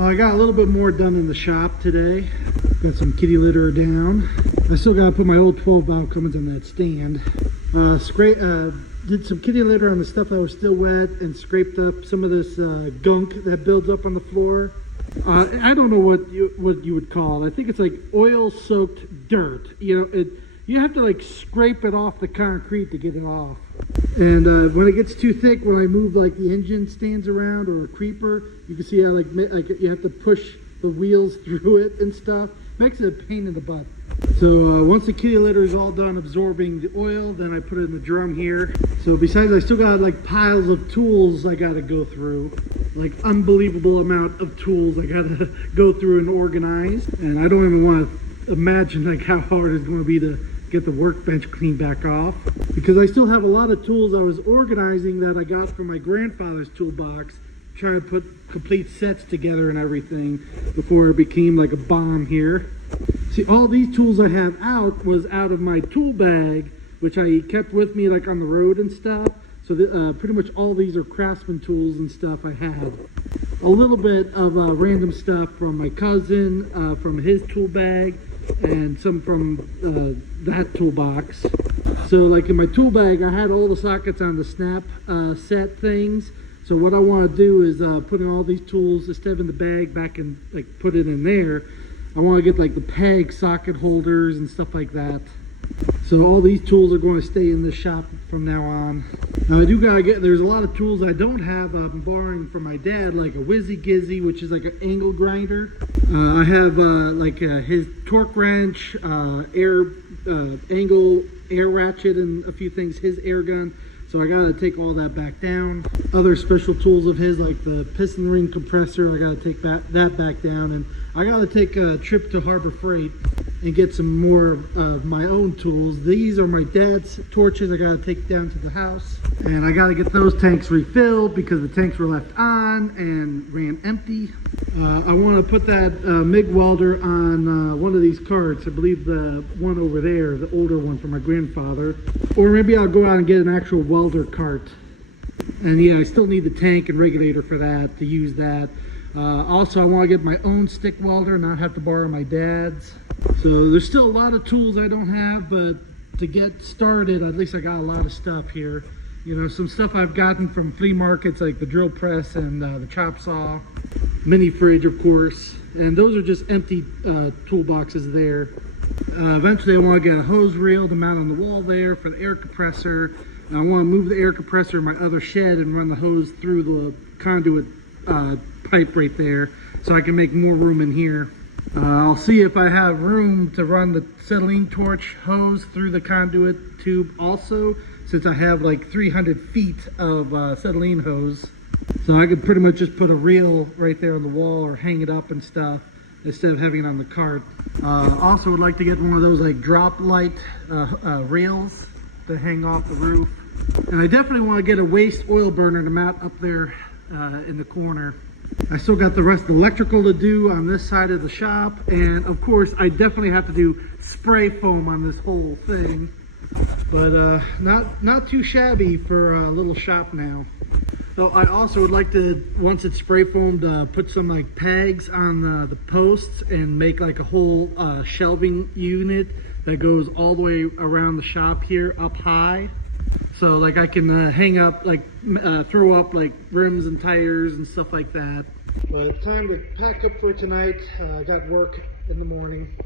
I got a little bit more done in the shop today. Got some kitty litter down. I still gotta put my old 12 valve Cummins on that stand. Did some kitty litter on the stuff that was still wet and scraped up some of this gunk that builds up on the floor. I don't know what you would call it. I think it's like oil-soaked dirt. You know, you have to like scrape it off the concrete to get it off. And when it gets too thick, when I move like the engine stands around or a creeper, you can see how like you have to push the wheels through it and stuff. Makes it a pain in the butt. So once the kitty litter is all done absorbing the oil, then I put it in the drum here. So besides, I still got like piles of tools I gotta go through. Like unbelievable amount of tools I gotta go through and organize. And I don't even want to imagine like how hard it's gonna be to get the workbench cleaned back off. Because I still have a lot of tools I was organizing that I got from my grandfather's toolbox, trying to put complete sets together and everything before it became like a bomb here. See, all these tools I have out was out of my tool bag, which I kept with me like on the road and stuff. So pretty much all these are Craftsman tools and stuff I have. A little bit of random stuff from my cousin, from his tool bag, and some from that toolbox. So like in my tool bag, I had all the sockets on the snap set things. So what I want to do is put in all these tools instead of in the bag back and like put it in there. I want to get like the peg socket holders and stuff like that. So all these tools are going to stay in the shop from now on. Now I do gotta there's a lot of tools I don't have I'm borrowing from my dad, like a Whizzy Gizzy, which is like an angle grinder. I have his torque wrench, angle air ratchet, and a few things, his air gun. So I gotta take all that back down. Other special tools of his, like the piston ring compressor, I gotta take that back down. And I gotta take a trip to Harbor Freight and get some more of my own tools. These are my dad's torches I gotta take down to the house. And I gotta get those tanks refilled because the tanks were left on and ran empty. I wanna put that MIG welder on one of these carts. I believe the one over there, the older one from my grandfather. Or maybe I'll go out and get an actual welder cart. And yeah, I still need the tank and regulator for that, to use that. Also, I want to get my own stick welder and not have to borrow my dad's. So there's still a lot of tools I don't have, but to get started, at least I got a lot of stuff here. You know, some stuff I've gotten from flea markets, like the drill press and the chop saw, mini fridge, of course. And those are just empty toolboxes there. Eventually, I want to get a hose reel to mount on the wall there for the air compressor. And I want to move the air compressor in my other shed and run the hose through the conduit pipe right there, so I can make more room in here. I'll see if I have room to run the acetylene torch hose through the conduit tube also, since I have like 300 feet of acetylene hose. So I could pretty much just put a reel right there on the wall or hang it up and stuff instead of having it on the cart. Also would like to get one of those like drop light rails to hang off the roof. And I definitely want to get a waste oil burner to mount up there in the corner. I still got the rest of the electrical to do on this side of the shop, and of course I definitely have to do spray foam on this whole thing, but not too shabby for a little shop now. So I also would like to, once it's spray foamed, put some like pegs on the posts and make like a whole shelving unit that goes all the way around the shop here up high. So like I can hang up, like throw up like rims and tires and stuff like that. But it's time to pack up for tonight. I got work in the morning.